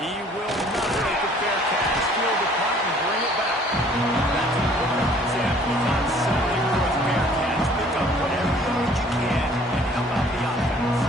He will not make a fair catch. Steal the punt and bring it back. That's a perfect example of not settling for a fair catch. Pick up whatever yard you can and help out the offense.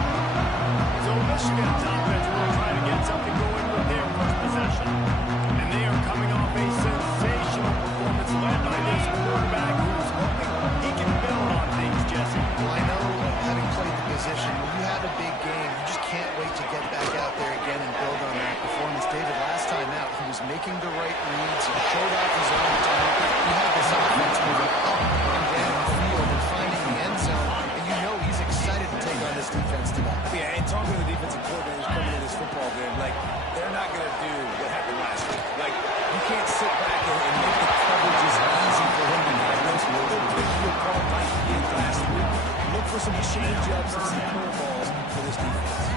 So Michigan's offense will try to get something going with their first possession. And they are coming off a sensational performance led by this quarterback who's hoping he can build on things, Jesse. Well, I know, having played the position, when you have a big game, you just can't wait to get back out there again and build on that performance. David, last time out, he was making the right reads. He showed off his own time. He had this offense moving up and down the field and finding the end zone. And you know he's excited to take on this defense tonight. Yeah, and talking to the defensive coordinators coming in this football game, like, they're not going to do what happened last week. Like, you can't sit back and make the coverages easy for him to diagnose. They'll take you apart like he did last week. Look for some change-ups and some curveballs for this defense.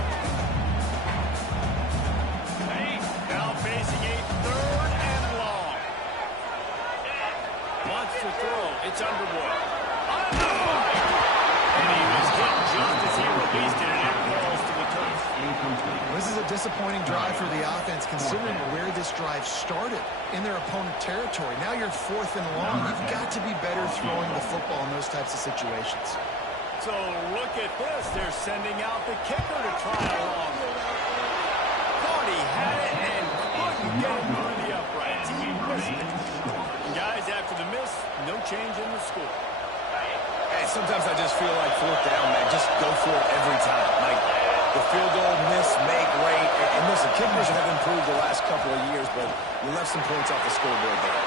Now facing a 3rd and long. Wants to throw. It's Underwood. And he was hit just as he released it, and it falls to the turf. This is a disappointing drive for the offense, considering where this drive started, in their opponent territory. Now you're 4th and long. You've got to be better throwing the football in those types of situations. So look at this. They're sending out the kicker to try along. Thought he had it and couldn't get it through the uprights. He missed it. Guys, after the miss, no change in the score. Hey, sometimes I just feel like 4th down, man. Just go for it every time. Like, the field goal, miss, make, rate. And listen, kickers have improved the last couple of years, but we left some points off the scoreboard there.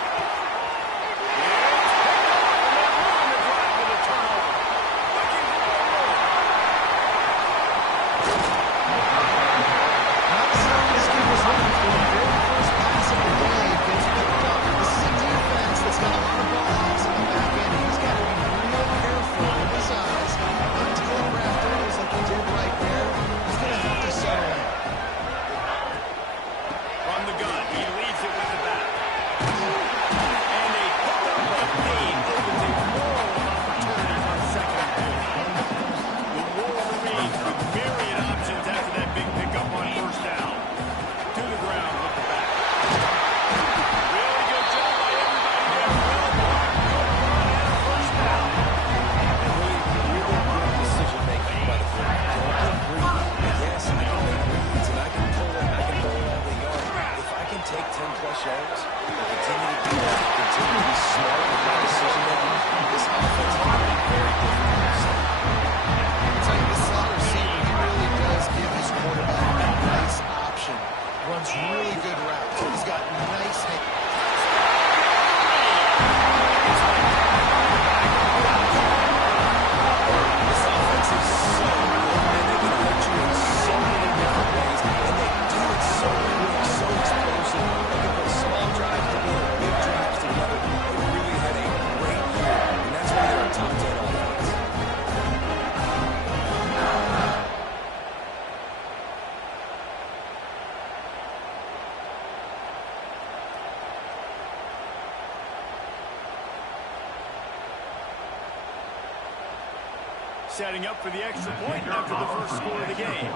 Setting up for the extra point after the first score of the game.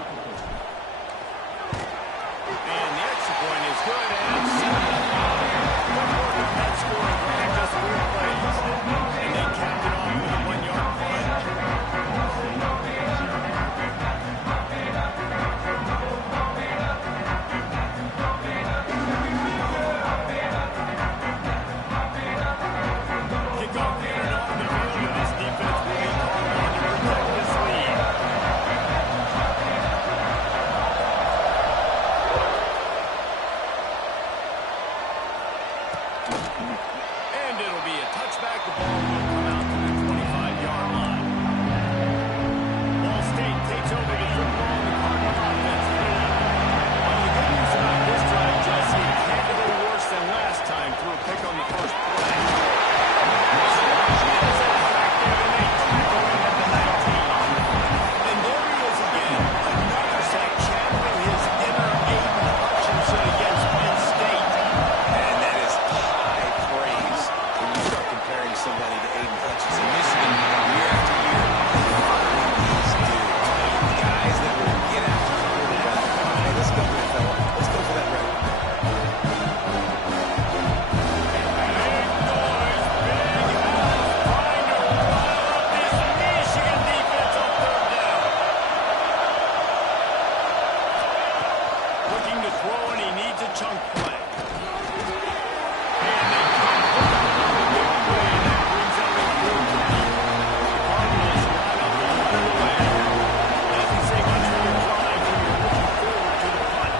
And the extra point is good, and good work on that scoring drive, just 4 plays. And they capped it off with a 1-yard punt. Kickoff handed off the field, and this defense will be called on to protect this lead. chunk play. And they come up with a big play, and that brings up a 4th down. The Cardinals line up the other way. Doesn't say much for your drive when you're looking forward to the punt.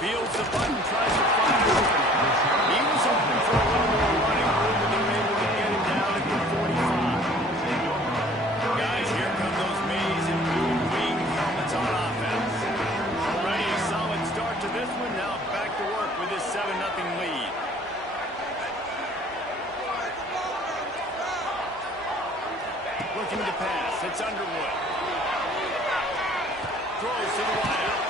Fields the punt and tries to find an opening. He was hoping for a little more running room, and they're able to get him down at the 45. Guys, here come those maize and blue wing helmets on offense. Already a solid start to this one. Now back to work with this 7-0 lead. Looking to pass. It's Underwood. Throws to the wideout.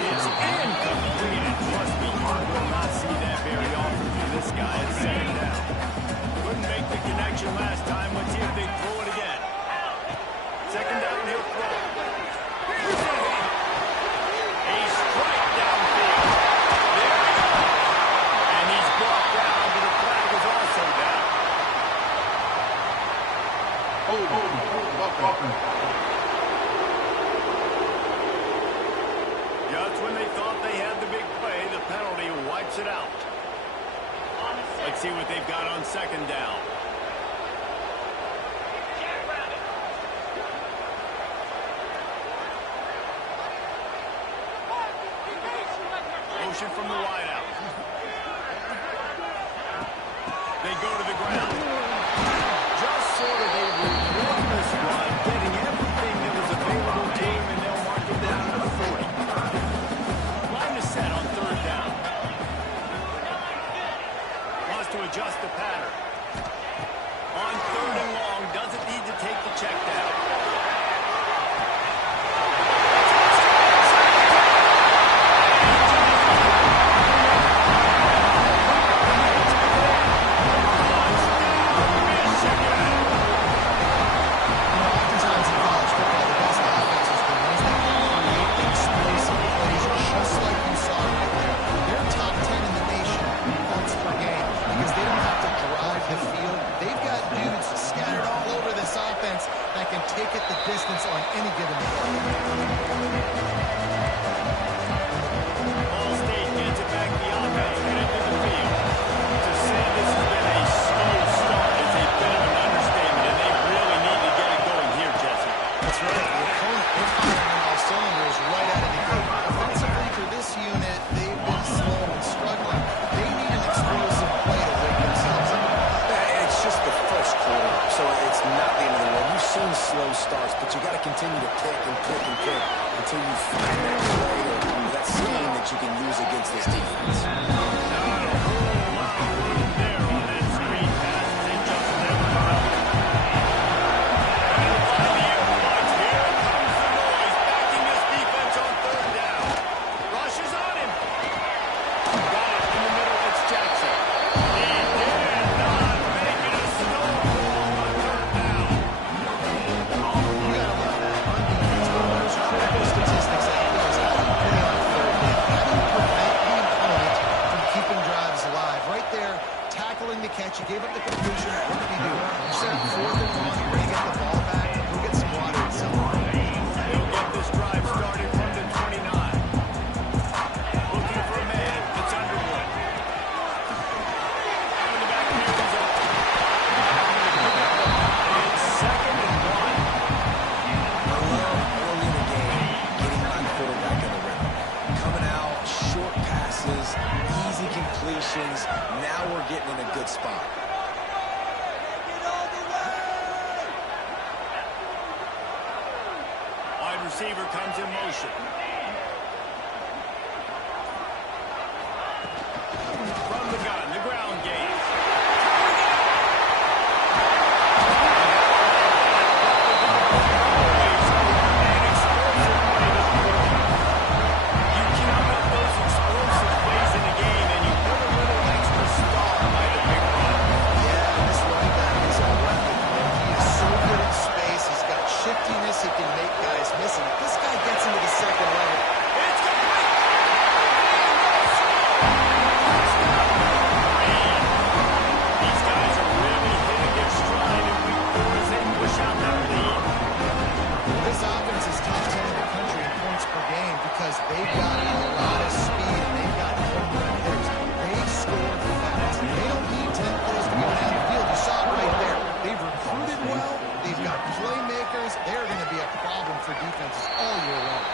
It's incomplete. And trust me, you will not see that very often from this guy at 2nd down. Couldn't make the connection last time. Let's see if they throw it again. 2nd down, he'll throw. Here's a hit. A strike downfield. There he goes. And he's brought down, but the flag is also down. Just when they thought they had the big play, the penalty wipes it out. Let's see what they've got on 2nd down. Motion from the wideout. They go to the ground. Just sort of a relentless run, getting everything that was available to him, and they'll mark him down to the 40. Line is set on 3rd down. Wants to adjust the pattern. On 3rd and long, doesn't need to take the check down. Take it the distance on any given day. Ball State gets it back. The offense headed to the field. To say this has been a slow start is a bit of an understatement, and they really need to get it going here, Jesse. That's right. The opponent, they're firing on all cylinders right out of the gate. Offensively, for this unit, they've been slow and struggling. They need an explosive play to wake themselves up. And it's just the first quarter, so it's not the end of the world. You've seen slow starts, but you got to continue to pick and pick and pick until you find that play or that scheme that you can use against this defense. Not a whole lot of room there on that screen pass. They just never found it. And by the earplugs, here comes the noise, backing this defense on 3rd down. Rushes on him. Got it in the middle. It's Jackson. He did not make it a snowball on 3rd down. You gotta love that. On defense, one of those critical statistics out there is how you play on 3rd down. How do you prevent the opponent from keeping drives alive? Right there, tackling the catch. You gave up the completion. What did he do? You set up 4th and long. You're ready to get the ball back. Go get some water and something. They'll get this drive started from the 29. Looking for a man. It's Underwood. Out in the back here is open. It's 2nd and 1. I love early in the game getting my quarterback in the rhythm. Coming out, short passes, easy completions. Now we're getting in a good spot. Wide receiver comes in motion. From the gun, the ground game. You count up those explosive plays in a game, and you put a little extra star by the big run. Yeah, this running back is a weapon. He is so good in space. He's got shiftiness. He can make guys miss. And if this guy gets into the 2nd level, It's complete. they've got a lot of speed, and they've got home run hitters. They score fast. They don't need 10 plays to go down the field. You saw it right there. They've recruited well. They've got playmakers. They're going to be a problem for defenses all year long.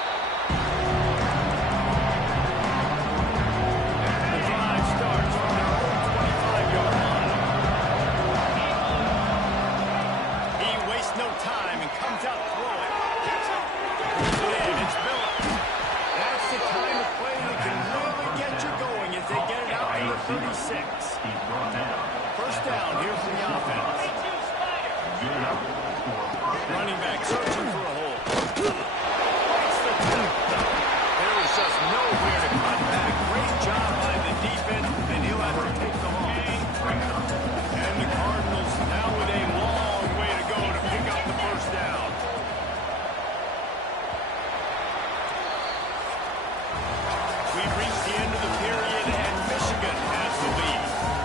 The drive starts from their own 25-yard line. He wastes no time and comes out throwing. Brings it in. It's Miller. That's the kind of play that can really get you going as they get it out to the 36. First down here for the offense. Running back searching for a hole. Makes the tackle. There was just nowhere to cut back. Great job by the defense, and he'll have to take the loss. And the Cardinals now with a long way to go to pick up the first down. We've reached the end of the period, and Michigan has the lead.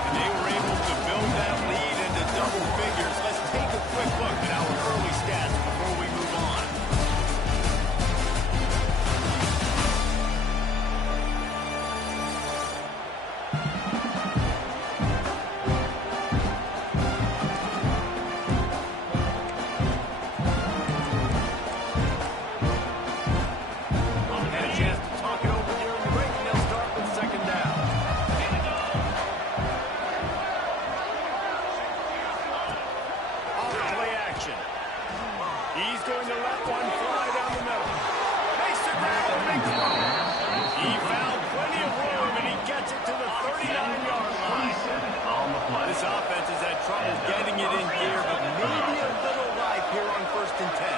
And they were able to build that lead into double figures. Let's take a quick look at our early stats before we move on. Had a chance to talk it over during the break, and they'll start with second down. Off play action. He's going to let one fly down the middle. Makes the grab a big throw. He found plenty of room, and he gets it to the 39-yard line. This offense has had trouble getting it in gear, but maybe a little life here on 1st and 10.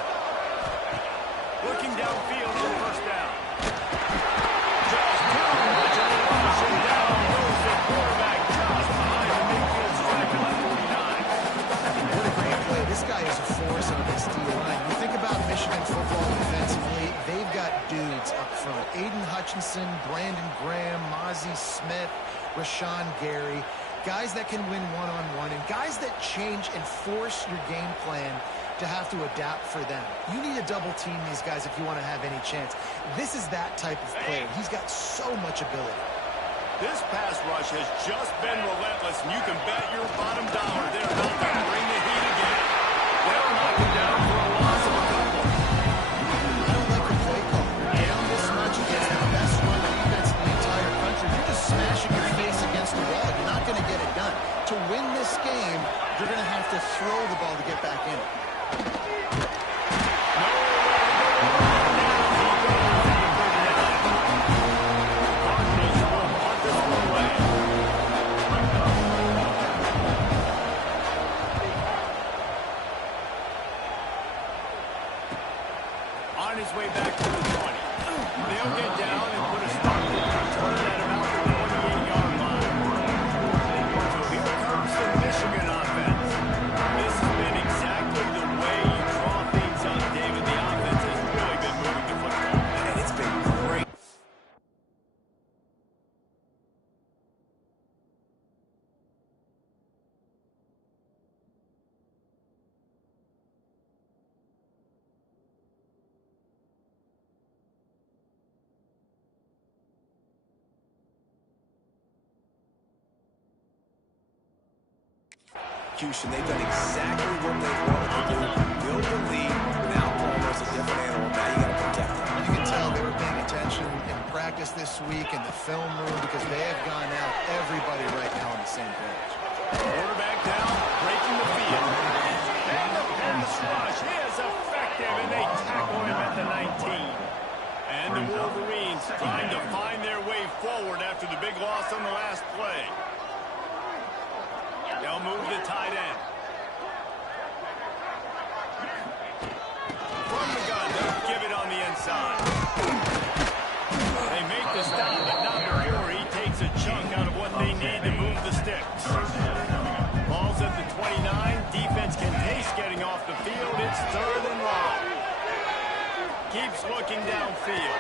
Looking downfield for first down. Just too much of a rush, and down goes the quarterback just behind the midfield striker at 49. What a great play. This guy is a force on this D-line. You think about Michigan football defensively, they've got dudes up front. Aiden Hutchinson, Brandon Graham, Mozzie Smith, Rashawn Gary. Guys that can win one-on-one, and guys that change and force your game plan to have to adapt for them. You need to double team these guys if you want to have any chance. This is that type of player. He's got so much ability. This pass rush has just been relentless, and you can bet your bottom dollar they're about to bring the heat again. They'll knock him down for a loss of a couple. I don't like the play call. Down this much against the best run defense in the entire country. You're just smashing your face against the wall. You're not going to get it done. To win this game, you're going to have to throw the ball to get back in it. On his way back to the 20. They'll get down and put a stop to the return at about the 28-yard line. So here comes the Michigan offense. This has been exactly the way you draw things up, David. The offense has really been moving the football. And it's been great. They've done exactly what they wanted to do. Build the lead. Now Palmer's a different animal. Now you got to protect him. You can tell they were paying attention in practice this week in the film room because they have gone out everybody right now on the same page. Quarterback down, breaking the field. And the pass rush is effective, and they tackle him at the 19. And the Wolverines trying to find their way forward after the big loss on the last play. They'll move the tight end. From the gun, they'll give it on the inside. They make the stop, but not before he takes a chunk out of what they need to move the sticks. Ball's at the 29. Defense can taste getting off the field. It's 3rd and long. Keeps looking downfield.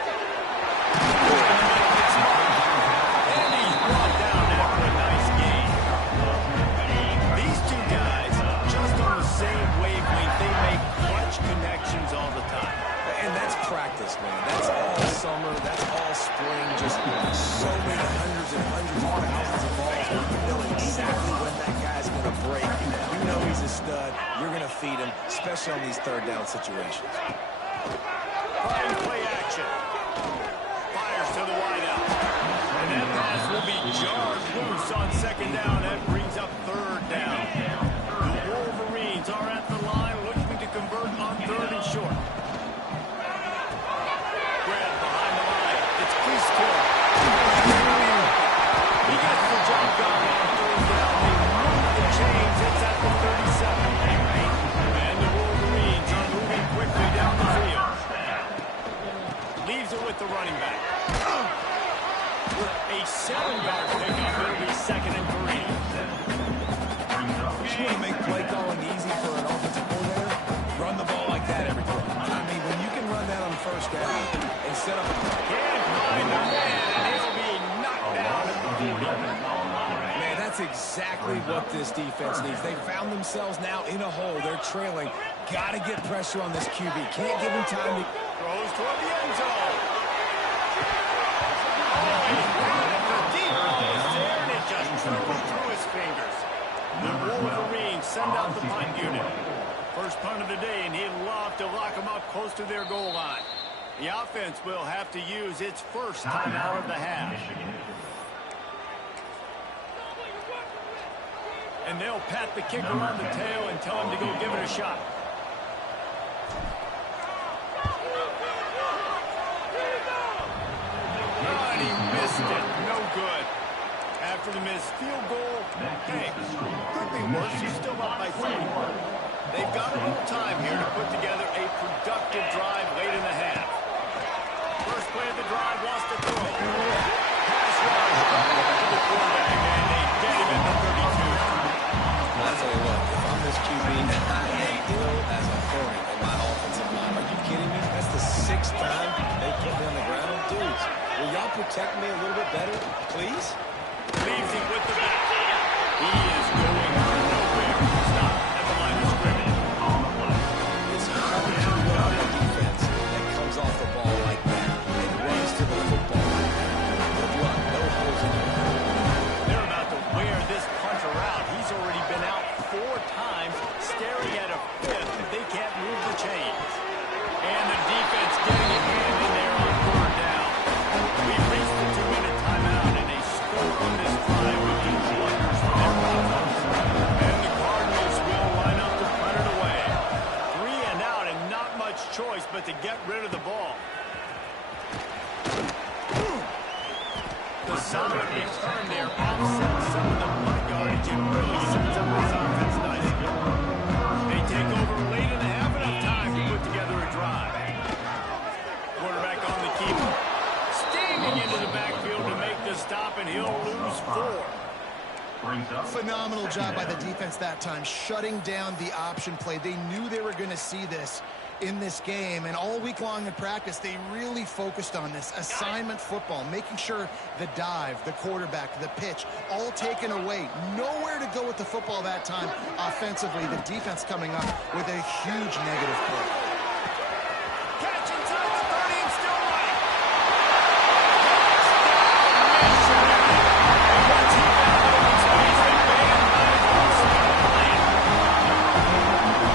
And he's brought down after a nice gain. These two guys, just on the same wavelength, they make clutch connections all the time. And that's practice, man. That's all summer. That's all just so many hundreds and hundreds of thousands of balls. You know exactly when that guy's going to break. You know he's a stud. You're going to feed him, especially on these third down situations. Fine play action. Fires to the wideout. And that pass will be jarred loose on second down. That brings up third down. The Wolverines are at the line looking to convert on third and short. Grab behind the line. It's Crisco. He gets the job done on third down. They move the chains. It's at the 37. And the Wolverines are moving quickly down the field. Leaves it with the running back. A 7-yard pickup. It'll be second and 3. You want to make play calling easy for an offensive coordinator? Run the ball like that every time. I mean, when you can run that on first down and set up a... Can't find the man, and he'll be knocked down at the 40. Man, that's exactly what this defense needs. They found themselves now in a hole. They're trailing. Got to get pressure on this QB. Can't give him time to... Throws toward the end zone. Oh, he's got it. The deep ball is there, and it just dribbled through his fingers. The Wolverines send out the punt unit. First punt of the day, and he'd love to lock them up close to their goal line. The offense will have to use its first timeout of the half. And they'll pat the kicker on the tail and tell him to go give it a shot. Oh, and he missed it. No good. After the missed field goal, hey, could be worse. He's still up by 3. They've got a little time here to put together a productive drive late in the half. First play of the drive, lost the throw. Pass rush to the quarterback, and they get him at the 32. I'll tell you what, if I'm this QB, I am ill as a hornet in my offensive line. Are you kidding me? That's the 6th time they put me on the ground. Dudes, will y'all protect me a little bit better, please? Leaves him with the back. He is going nowhere. Stop at the line of scrimmage. It's hard to run on a defense that comes off the ball like that and runs to the football like that. Good luck. No holes in there. They're about to wear this punter out. He's already been out 4 times, staring at a 5th if they can't move the chains. And the defense getting it in there on third down. We've reached the 2-minute timeout, and a score on this drive would do wonders for their offense. And the Cardinals will line up to punt it away. 3 and out, and not much choice but to get rid of the ball. The solid return there offsets some of the punt yardage. It really sets up this offense nicely. They take over late in the half, enough time to put together a drive. Quarterback on the keeper. Steaming into the backfield to make the stop, and he'll lose 4. Phenomenal job by the defense that time, shutting down the option play. They knew they were going to see this in this game, and all week long in practice, they really focused on this assignment football, making sure the dive, the quarterback, the pitch, all taken away. Nowhere to go with the football that time offensively. The defense coming up with a huge negative play. Catch inside the 30 and still running.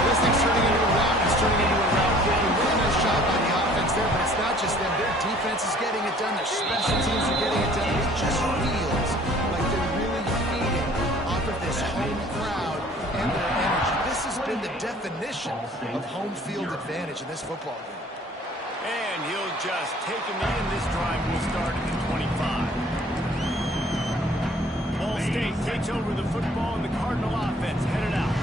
This thing's turning into a rout. It's turning into a rout. Really nice job by the offense there, but it's not just them. Their defense is getting it done. Their special teams are getting it done. It just feels like they're really feeding off of this home crowd and their energy. This has been the definition of home field advantage in this football game. And he'll just take him in. This drive will start at the 25. Ball State takes over the football, and the Cardinal offense headed out.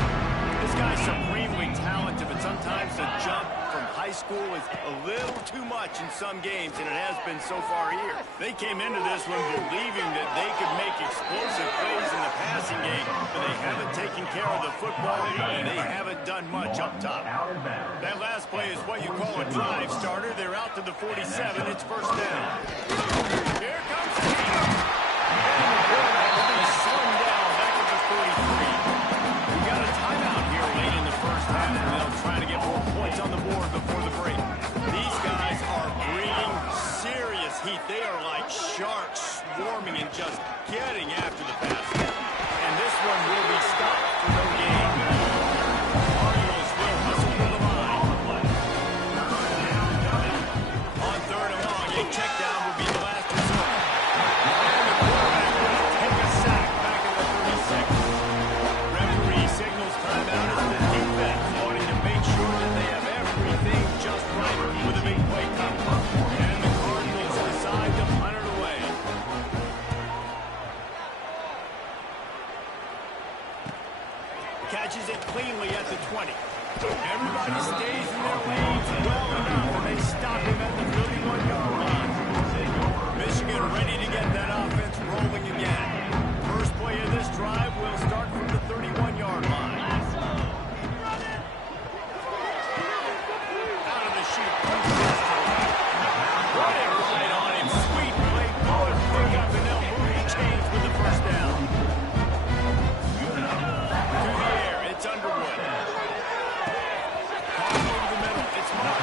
This guy's supremely talented, but sometimes the jump from high school is a little too much in some games, and it has been so far here. They came into this one believing that they could make explosive plays in the passing game, but they haven't taken care of the football, and they haven't done much up top. That last play is what you call a drive starter. They're out to the 47. It's first down. Here comes the kick. And the quarterback will be slung down back at the 43. We got a timeout here late in the first half, and they'll try to get more points on the board before the break. These guys are breathing serious Heath, they are like sharks swarming and just getting after the basket. And this one will be stopped for no gain. Cardinals will hustle to the line. On 3rd and long, a check down will be the last resort. And the quarterback will take a sack back at the 36. Referee signals timeout as the defense wanting to make sure that they have everything just right with a big play coming. And the Cardinals decide to punt it away. Catches it cleanly at the 20. Everybody stays in their lanes well enough, and they stop him at the 31-yard line. Michigan ready to get that offense rolling again. First play of this drive will start from the 31-yard line. Out of the chute. Right on him. Sweet play. Good pick up, and they'll move the chains with the first down. Through the air, it's Underwood. Caught over the middle. It's Mark.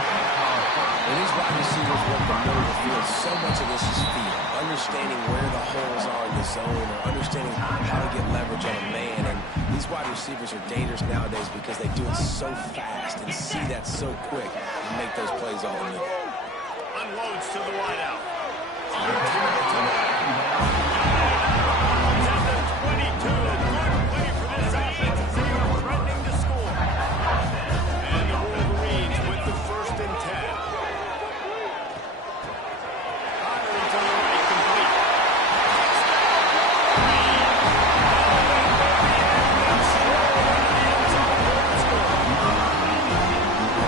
When these wide receivers work the middle of the field, so much of this is feel. Understanding where the holes are in the zone, or understanding how to get leverage on a man. And these wide receivers are dangerous nowadays because they do it so fast and see that so quick and make those plays all the middle. Unloads to the wideout. On to the at the 22. Good play for this offense as they are threatening to score. And the Wolverines with the 1st and 10. Firing to the right, complete.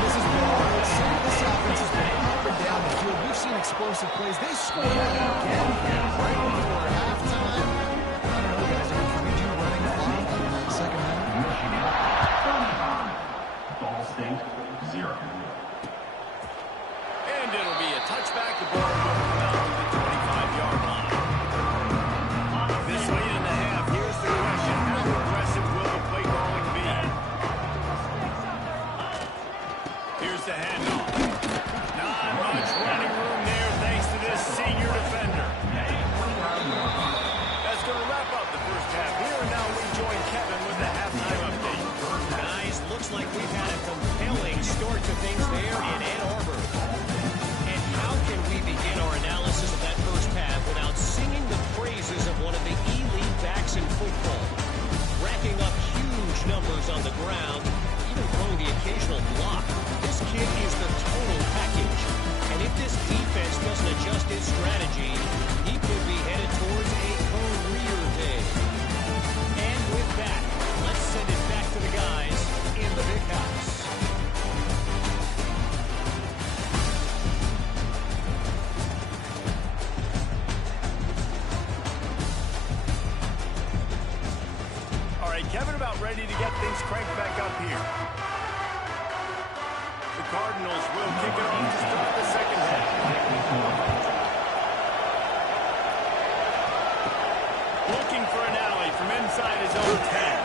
This has been good. Some of this offense has been up and down the field. We've seen explosive plays. They scored again right before halftime. I don't know, guys. Are we due running clock in that second half? Ball State, 0. And it'll be a touchback. The ball will come out to the 25-yard line. This late in the half, here's the question. How aggressive will the play calling be? Here's the handoff. Not much running room there thanks to this senior defender. That's going to wrap up the first half here. And now we join Kevin with the halftime update. Guys, looks like we've had a compelling start to things there in Ann Arbor. And how can we begin our analysis of that first half without singing the praises of one of the elite backs in football? Racking up huge numbers on the ground, even throwing the occasional block. This kid is the total package. And if this defense doesn't adjust its strategy, he could be headed towards a career day. And with that, let's send it back to the guys in the big house. All right, Kevin, about ready to get things cranked back up here. The Cardinals will kick it off to start the second half. Looking for an alley from inside his own 10.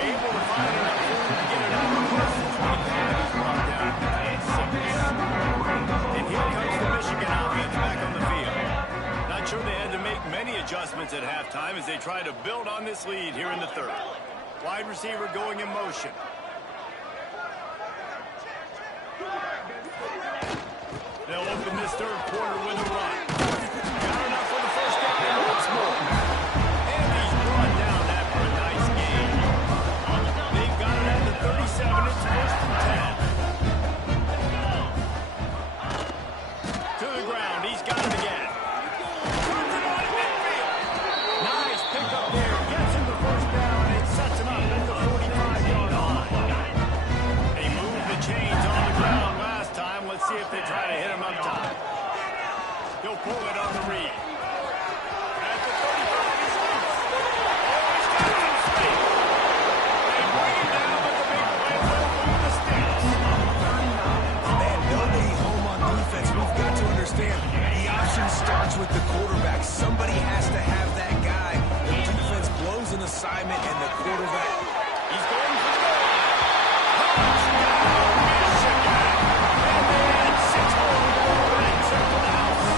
Able to find enough room to get it out across the 25. He's brought down at 6. And here comes the Michigan offense back on the field. Not sure they had to make many adjustments at halftime as they try to build on this lead here in the 3rd. Wide receiver going in motion. They'll open this 3rd quarter with a run. Got enough for the first down and once more. And he's brought down after a nice game. They've got it at the 37. It's 1st and 10. To the ground. He's got it again. Turns it on in midfield. Nice pickup there. Gets him the first down. It sets him up at the 45-yard line. They moved the chains on the ground last time. Let's see if they try to hit him up top. He'll pull it on the read. At the 35, he's loose. Oh, he's got some space. They bring him down, but the big play will move the sticks. Man, nobody home on defense. We've got to understand the option starts with the quarterback. Somebody has to have that guy. The defense blows an assignment, and the quarterback. He's going for the goal. Touchdown, Michigan. And they add 6 more. Right, circle the house.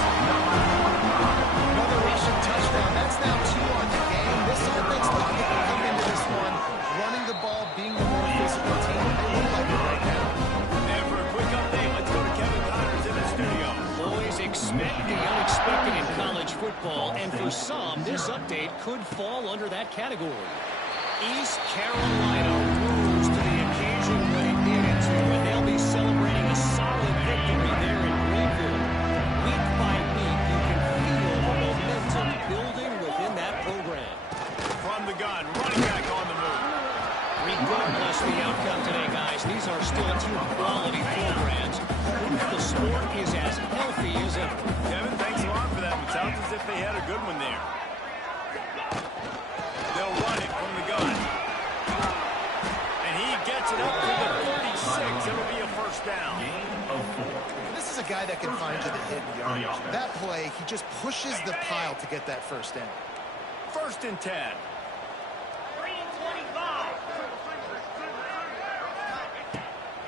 expect the unexpected in college football, and for some, this update could fall under that category. East Carolina rose to the occasion when it needed to, and they'll be celebrating a solid victory there in Greenville. Week by week, you can feel the momentum building within that program. From the gun, running back on the move. Regardless of the outcome today, guys, these are still two quality programs. The sport is as healthy as ever. Kevin, thanks a lot for that. It sounds as if they had a good one there. They'll run it from the gun. And he gets it up to the 36. It'll be a first down. This is a guy that can find you the hidden yardage. That play, he just pushes the pile to get that first down. First and 10.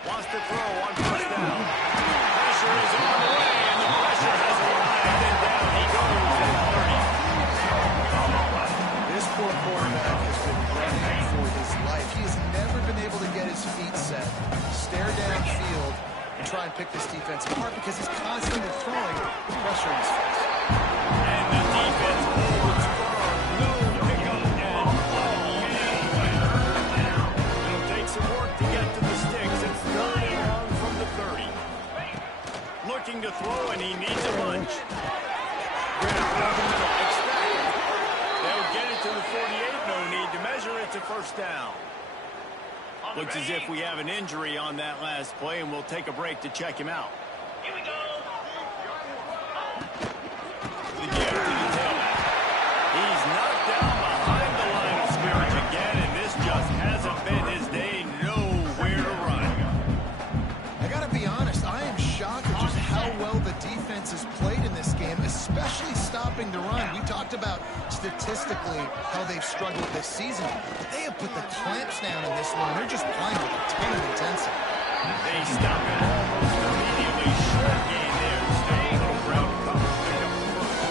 Wants to throw on first down. Pressure is on the way, and the pressure has arrived, and down he goes at 30. This poor quarterback has been running for his life. He has never been able to get his feet set, stare downfield, and try and pick this defense apart because he's constantly throwing pressure in his face. And the defense holds firm. No pickup and ball anywhere. It'll take some work to get to the sticks. It's third and long from the 30. Looking to throw, and he needs a bunch. They'll get it to the 48. No need to measure it to first down. Looks as if we have an injury on that last play, and we'll take a break to check him out. Here we go. The gift to the tailback. He's knocked down behind the line of scrimmage again, and this just hasn't been his day. Nowhere to run. I gotta be honest, I am shocked at just how well the defense has played in this game, especially stopping the run. We talked about statistically how they've struggled this season, but they have put the clamps down in this one. They're just playing with a ton of intensity. They stop it almost immediately. Short gain there. Stay on ground cover. Pick up the first.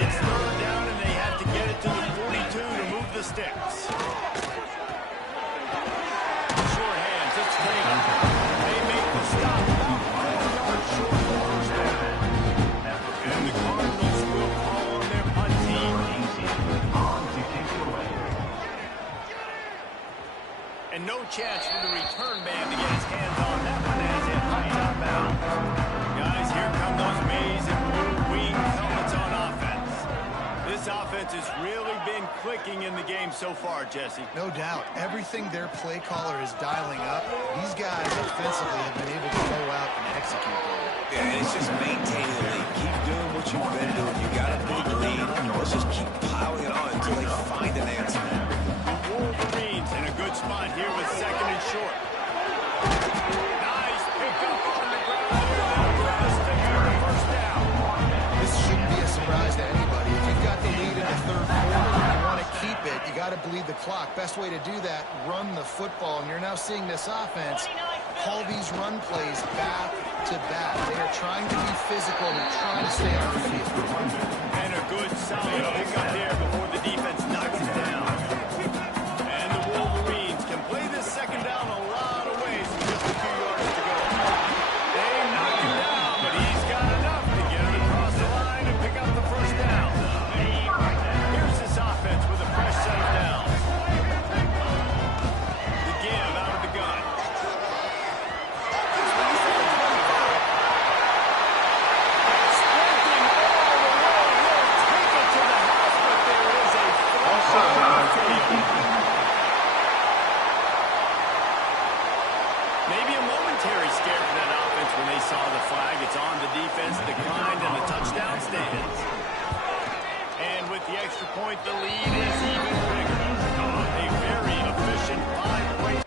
It's third down, and they have to get it to the 42 to move the sticks. Short hands. It's Taylor. They make the stop. About 4 yards short of the first down. And the Cardinals will call on their punt team. And no chance for the return man to get his hands on that one as it hops out bound. Guys, here come those maize and blue wing helmets on offense. This offense has really been clicking in the game so far, Jesse. No doubt. Everything their play caller is dialing up, these guys offensively have been able to go out and execute them. Yeah, and it's just maintaining the lead. Keep doing what you've been doing. You got a big lead. Let's just keep piling it on until they find an answer. The Wolverines in a good spot here with second and short. Nice pickup on the ground. They'll put the stick on the first down. This shouldn't be a surprise to anybody. If you've got the lead in the third quarter and you want to keep it, you got to bleed the clock. Best way to do that, run the football. And you're now seeing this offense call these run plays back to back. They are trying to be physical. They're trying to stay on the field. And a good solid pickup there before the defense knocks it down. And the Wolverines can play this second down a lot of ways with just a few yards to go. They knock him down, but he's got enough to get him across the line and pick up the first down. Here's this offense with a fresh set of downs. The give out of the gun. Sprinting all the way. He'll take it to the house, but there is a flash on the field. Maybe a momentary scare for that offense when they saw the flag. It's on the defense, declined, and the touchdown stands. And with the extra point, the lead is even bigger. A very efficient 5-play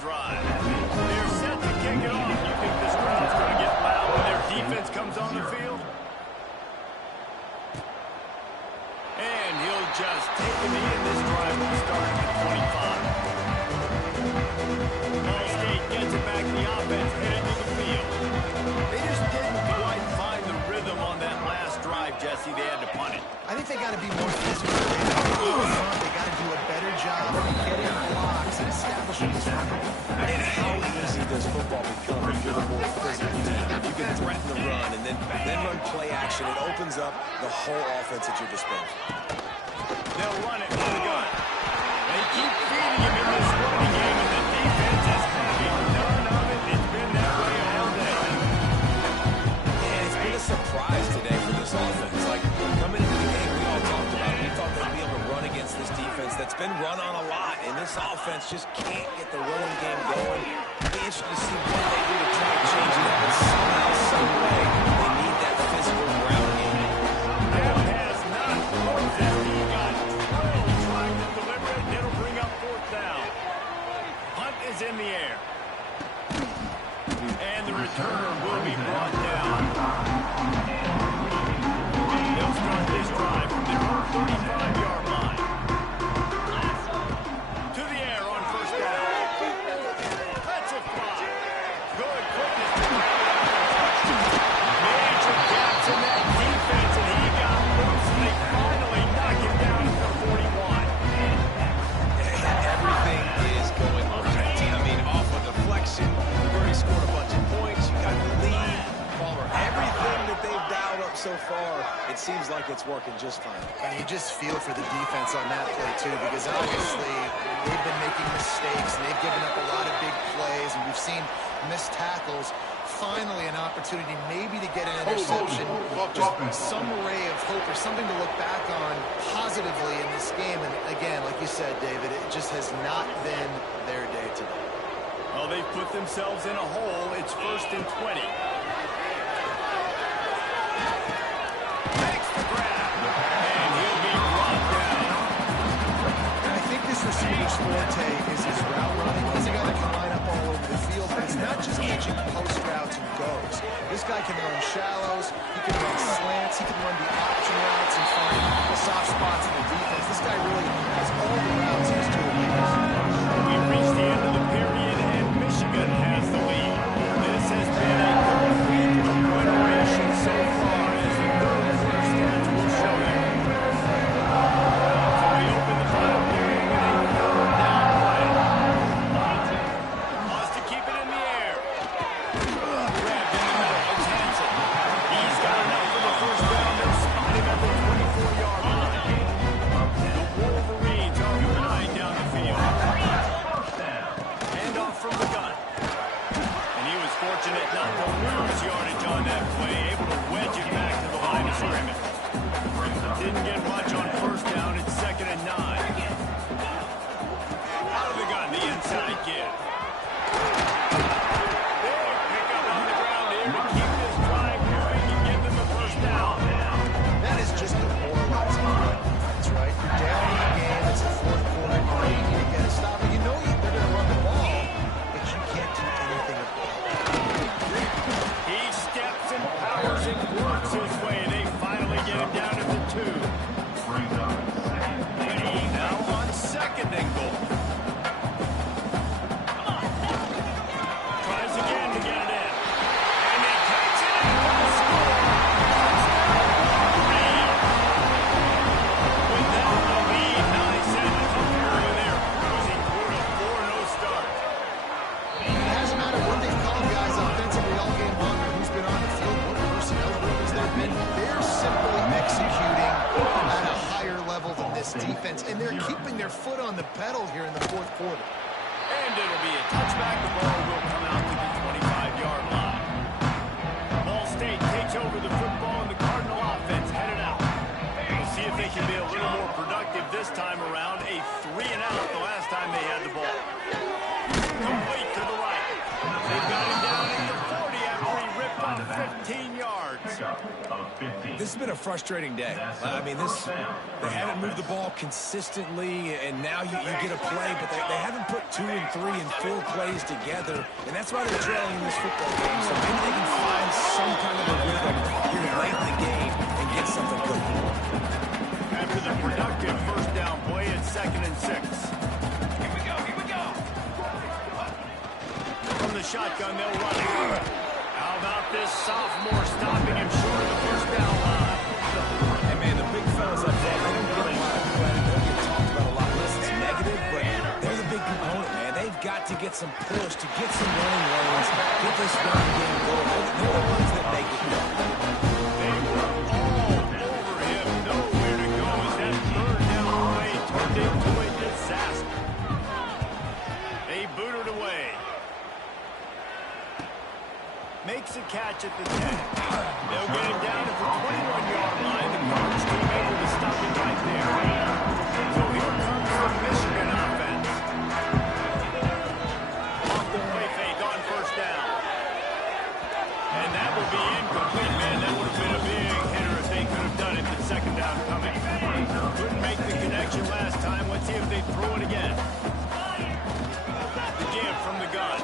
drive. They're set to kick it off. You think this crowd's going to get loud when their defense comes on the field? And he'll just take him in. This drive will start at 25. Ball State gets it back. The offense headed to the field. They just didn't quite find the rhythm on that last drive, Jesse. They had to punt it. I think they got to be more physical. They got to do a better job getting blocks and establishing this run. And how easy does football become if you're the more physical team? You can threaten the run and then run play action. It opens up the whole offense at your disposal. They'll run it from the gun. They keep feeding him in this running game, and the defense is having none of it. It's been that way all day. And it's been a surprise today for this offense. Like, coming into the game, we all talked about it. We thought they'd be able to run against this defense that's been run on a lot, and this offense just can't get the running game going. It'll be interesting to see what they do to try to change it up, and somehow, some way, they need that physical ground game. That has not worked. He got drilled trying to deliver it, and it'll bring up fourth down. Hunt is in the air. And the returner will be brought down. They'll start this drive from their own 35-yard line. To the air on first down. That's a fly. Good quickness. Major gaps in that defense, and he got loose, and they finally knock him down at the 41. Everything is going on that team. I mean, off a deflection, you've already scored a bunch of points. You got the lead. Everything that they've dialed up so far, it seems like it's working just fine. And you just feel for the defense on that play, too, because obviously they've been making mistakes, and they've given up a lot of big plays, and we've seen missed tackles. Finally, an opportunity maybe to get an interception, just some ray of hope or something to look back on positively in this game. And again, like you said, David, it just has not been their day today. Well, they've put themselves in a hole. It's 1st and 20. Makes the grab, and he'll be brought down. And I think this receiver's forte is his route running. He's a guy that can line up all over the field, but it's not just catching post routes and goes. This guy can run shallows, he can run slants, he can run the option routes and find the soft spots in the defense. This guy really has all the routes in his toolbox. We've reached the end of the period, and Michigan has the lead. This has been a complete obliteration so far, as the third quarter stats will show you. So we open the final period with a third down play. Wants to keep it in the air. Grabbed in the middle. It's Hansen. He's got enough for the first down. They'll spot him at the 24-yard line. The Wolverines are moving down the field. Handoff from the gun. And he was fortunate not to lose yardage on that play, able to wedge it back to the line of scrimmage. Didn't get much on first down. It's 2nd and 9. Out of the gun, the inside give. Big pickup on the ground here to keep this drive moving and give them the first down. That is just demoralizing offense, right? You're down in the game, it's the fourth quarter, you need to get a stop. And you know they're going to run the ball, but you can't do anything about it. He steps and powers and works his way, and they finally get him down to the 2. Now on 2nd and goal. Tries again to get it in. And they catch it and will score. With that, the lead, nice and comfortable there, cruising toward a 4-0 start. It hasn't mattered what they've called guys offensively all game long, or who's been on the field, what personnel groups they've been. They're simply executing at a higher level than this defense, and they're keeping their foot on the pedal here in the fourth quarter. And it'll be a touchback. The ball will come out to the 25-yard line. Ball State takes over the football, and the Cardinal offense headed out. We'll see if they can be a little more productive this time around. A 3-and-out the last time they had the ball. Complete to the right. They've got him down at the 40 after he ripped off 15 yards. This has been a frustrating day. I mean, they haven't moved the ball consistently, and now you get a play, but they haven't put 2 and 3 and 4 plays together, and that's why they're trailing in this football game. So maybe they can find some kind of a rhythm here late in the game and get something cooking. After the productive first down play, it's 2nd and 6. Here we go. From the shotgun, they'll run it. How about this sophomore stopping him short of the first down line? And man, the big fellas up there, they don't get a lot of credit. They don't get talked about a lot unless it's negative, but got to get some push, to get some running lanes, get this running game going. They're the ones that make it go. They were all over him. Nowhere to go as that third down play turned into a disaster. They booted away. Makes a catch at the 10. They'll get it down at the 21-yard line. The coverage team able to stop it right there. So here comes the Michigan offense. Off the play fake on first down. And that will be incomplete, man. That would have been a big hitter if they could have done it. The second down coming. Couldn't make the connection last time. Let's see if they throw it again. The give from the gun.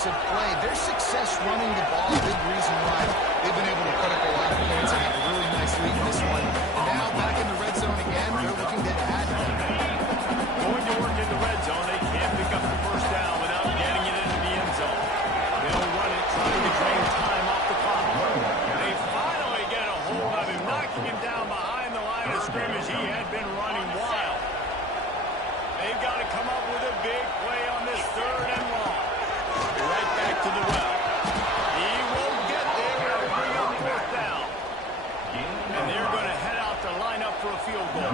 Play. Their success running the ball, a big reason why they've been able to put up a lot of points and have a really nice lead in this one. And now back in the red zone again, they're looking to add. Going to work in the red zone. They can't pick up the first down without getting it into the end zone. They'll run it, trying to drain time off the clock. They finally get a hold of him, knocking him down behind the line of scrimmage. He had been running wild. They've got to come up with a big play on this third and long. Right back to the well. He won't get there. They'll bring up fourth down. And they're going to head out to line up for a field goal.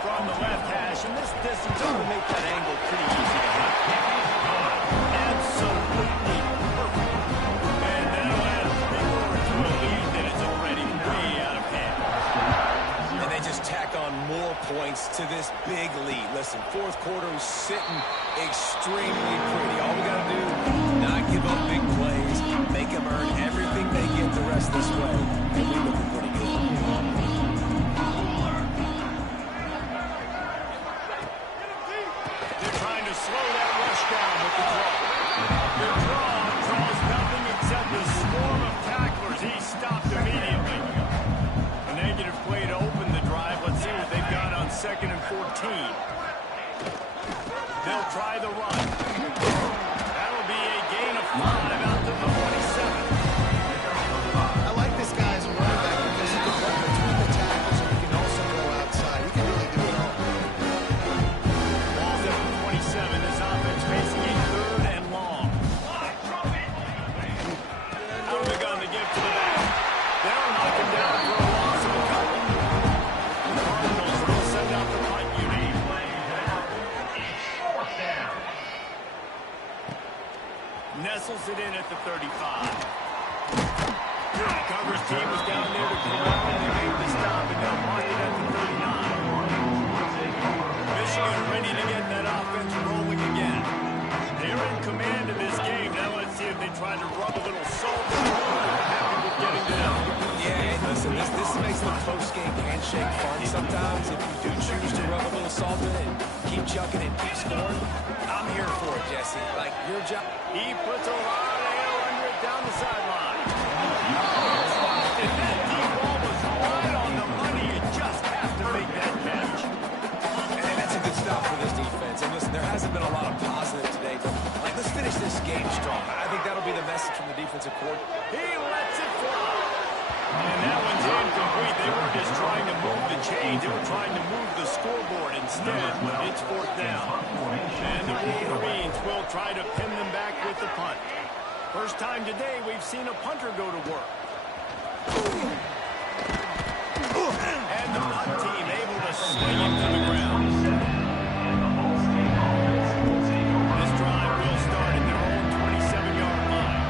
From the left hash, and this distance ought to make that angle pretty easy to hit. Absolutely perfect. And that'll add a bigger to a lead that is already way out of hand. And they just tack on more points to this big lead. Listen, fourth quarter is sitting extremely pretty. All we got to do, not give up big plays, make them earn everything they get the rest of this way, and we looking pretty good. They're trying to slow that rush down with the draw. The draw draws nothing except a swarm of tacklers. He stopped immediately. A negative play to open the drive. Let's see what they've got on 2nd and 14. They'll try the run. That'll be a gain of 5 out to the 27. I like this guy as a running back because he can run between the tackles and he can also go outside. He can really do it all. Ball's at the 27. This offense facing a third and long. Out of the gun to give to the back. They'll knock him down for a loss of a couple. The Cardinals will send out the punt unit. Nestles it in at the 35. Coverage team was down there to corral, and they made the stop, and they'll mark it at the 39. Michigan ready to get that offense rolling again. They're in command of this game. Now let's see if they try to rub a little salt in the wound. Happy with getting to them. Yeah, and listen, this makes the post-game handshake fun sometimes. If you do choose to rub a little salt in it, keep chucking and keep scoring, I'm here for it, Jesse. Like, your job. He puts a lot of air under it down the sideline. If that deep ball was right on the money, you just have to make that catch. And that's a good stop for this defense. And listen, there hasn't been a lot of positive today, but like, let's finish this game strong. I think that'll be the message from the defensive coordinator. He lets it fly. And that one's incomplete. They were just trying to move the chains. They were trying to move the scoreboard. Instead, it's fourth down. And the Wolverines will try to pin them back with the punt. First time today we've seen a punter go to work. And the punt team able to swing him to the ground. This drive will start at their own 27-yard line.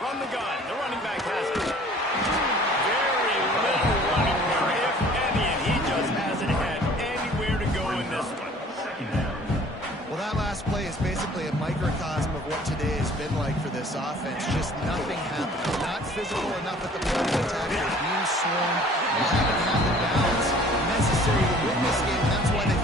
From the gun, the running back has it. Very little running room, if any, and he just hasn't had anywhere to go in this one. Well, that last play is basically a microcosm of what today has been like for this this offense. Just nothing happening. Not physical enough at the point of attack. They're being swarmed. They haven't had the balance necessary to win this game. That's why they